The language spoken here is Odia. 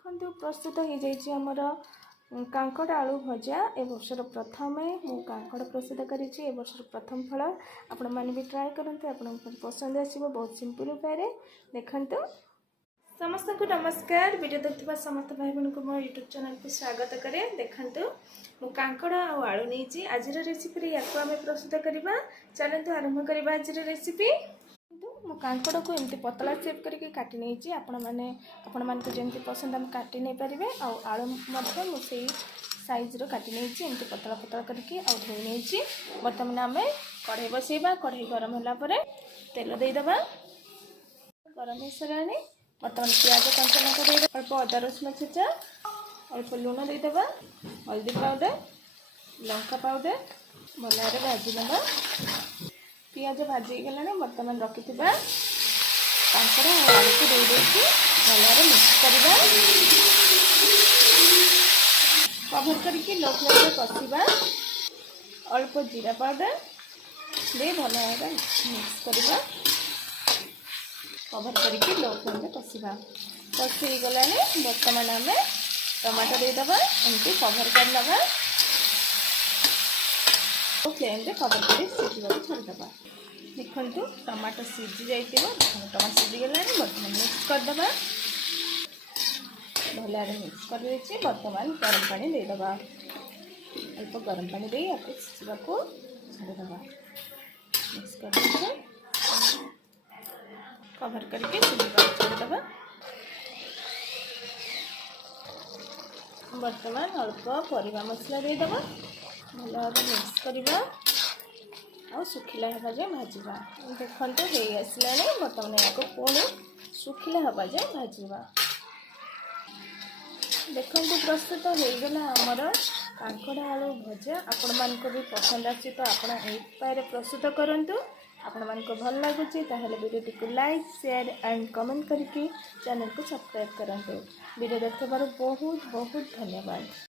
ଦେଖନ୍ତୁ ପ୍ରସ୍ତୁତ ହେଇଯାଇଛି ଆମର କାଙ୍କଡ଼ ଆଳୁ ଭଜା। ଏ ବର୍ଷର ପ୍ରଥମେ ମୁଁ କାଙ୍କଡ଼ ପ୍ରସ୍ତୁତ କରିଛି। ଏ ବର୍ଷର ପ୍ରଥମ ଫଳ ଆପଣମାନେ ବି ଟ୍ରାଏ କରନ୍ତୁ, ଆପଣଙ୍କୁ ପସନ୍ଦ ଆସିବ। ବହୁତ ସିମ୍ପଲ୍ ଉପାୟରେ ଦେଖନ୍ତୁ। ସମସ୍ତଙ୍କୁ ନମସ୍କାର। ଭିଡ଼ିଓ ଦେଖୁଥିବା ସମସ୍ତ ଭାଇ ଭଉଣୀଙ୍କୁ ମୋ ୟୁଟ୍ୟୁବ୍ ଚ୍ୟାନେଲକୁ ସ୍ୱାଗତ କରେ। ଦେଖନ୍ତୁ ମୁଁ କାଙ୍କଡ଼ ଆଉ ଆଳୁ ନେଇଛି। ଆଜିର ରେସିପିରେ ୟାକୁ ଆମେ ପ୍ରସ୍ତୁତ କରିବା। ଚାଲନ୍ତୁ ଆରମ୍ଭ କରିବା ଆଜିର ରେସିପି। ମୁଁ କାଙ୍କଡ଼କୁ ଏମିତି ପତଳା ସେପ୍ କରିକି କାଟି ନେଇଛି। ଆପଣମାନଙ୍କୁ ଯେମିତି ପସନ୍ଦ ଆମେ କାଟି ନେଇପାରିବେ। ଆଉ ଆଳୁ ମଧ୍ୟ ମୁଁ ସେଇ ସାଇଜ୍ର କାଟି ନେଇଛି, ଏମିତି ପତଳା ପତଳା କରିକି ଆଉ ଧୋଇ ନେଇଛି। ବର୍ତ୍ତମାନ ଆମେ କଢ଼େଇ ବସାଇବା। କଢ଼େଇ ଗରମ ହେଲା ପରେ ତେଲ ଦେଇଦେବା। ଗରମ ହେଇସାରିଲାଣି। ବର୍ତ୍ତମାନ ପିଆଜ କଞ୍ଚା ଲଙ୍କା ଦେଇଦେବା, ଅଳ୍ପ ଅଦା ରସୁଣ ଛେଚା, ଅଳ୍ପ ଲୁଣ ଦେଇଦେବା, ହଳଦୀ ପାଉଡ଼ର, ଲଙ୍କା ପାଉଡ଼ର, ଭଲ ଭାବରେ ଭାଜି ନେବା। ପିଆଜ ଭାଜି ହେଇଗଲାଣି। ବର୍ତ୍ତମାନ ରଖିଥିବା କାଙ୍କଡ଼ ଆଉ ଆଳୁକୁ ଦେଇଦେଇକି ଭଲ ଭାବରେ ମିକ୍ସ କରିବା। କଭର କରିକି ଲୋ ଫ୍ଲେମ୍ରେ କଷିବା। ଅଳ୍ପ ଜିରା ପାଉଡ଼ର ଦେଇ ଭଲ ଭାବରେ ମିକ୍ସ କରିବା। କଭର କରିକି ଲୋ ଫ୍ଲେମ୍ରେ କଷିବା। କଷି ହେଇଗଲାଣି। ବର୍ତ୍ତମାନ ଆମେ ଟମାଟୋ ଦେଇଦେବା। ଏମିତି କଭର କରିନେବା। ଫ୍ଲେମ୍ରେ କଭର କରି ସିଝିବାକୁ ଛାଡ଼ିଦେବା। ଦେଖନ୍ତୁ ଟମାଟୋ ସିଝି ଯାଇଥିବ। ଟମାଟୋ ସିଝିଗଲାଣି। ବର୍ତ୍ତମାନ ମିକ୍ସ କରିଦେବା। ଭଲ ଭାବରେ ମିକ୍ସ କରିଦେଇଛି। ବର୍ତ୍ତମାନ ଗରମ ପାଣି ଦେଇଦେବା। ଅଳ୍ପ ଗରମ ପାଣି ଦେଇ ୟାକୁ ସିଝିବାକୁ ଛାଡ଼ିଦେବା। ମିକ୍ସ କରିଦେଇକି କଭର କରିକି ସିଝିବାକୁ ଛାଡ଼ିଦେବା। ବର୍ତ୍ତମାନ ଅଳ୍ପ ପରିବା ମସଲା ଦେଇଦେବା। ଭଲ ଭାବରେ ମିକ୍ସ କରିବା ଆଉ ଶୁଖିଲା ହେବା ଯାଏ ଭାଜିବା। ଦେଖନ୍ତୁ ହେଇ ଆସିଲାଣି। ବର୍ତ୍ତମାନ ଏହାକୁ ପୁଣି ଶୁଖିଲା ହେବା ଯାଏ ଭାଜିବା। ଦେଖନ୍ତୁ ପ୍ରସ୍ତୁତ ହେଇଗଲା ଆମର କାଙ୍କଡ଼ ଆଳୁ ଭଜା। ଆପଣମାନଙ୍କୁ ବି ପସନ୍ଦ ଆସୁଛି ତ ଆପଣ ଏହି ଉପାୟରେ ପ୍ରସ୍ତୁତ କରନ୍ତୁ। ଆପଣମାନଙ୍କୁ ଭଲ ଲାଗୁଛି ତାହେଲେ ଭିଡ଼ିଓଟିକୁ ଲାଇକ୍, ସେୟାର ଆଣ୍ଡ କମେଣ୍ଟ କରିକି ଚ୍ୟାନେଲକୁ ସବସ୍କ୍ରାଇବ୍ କରନ୍ତୁ। ଭିଡ଼ିଓ ଦେଖିଥିବାରୁ ବହୁତ ବହୁତ ଧନ୍ୟବାଦ।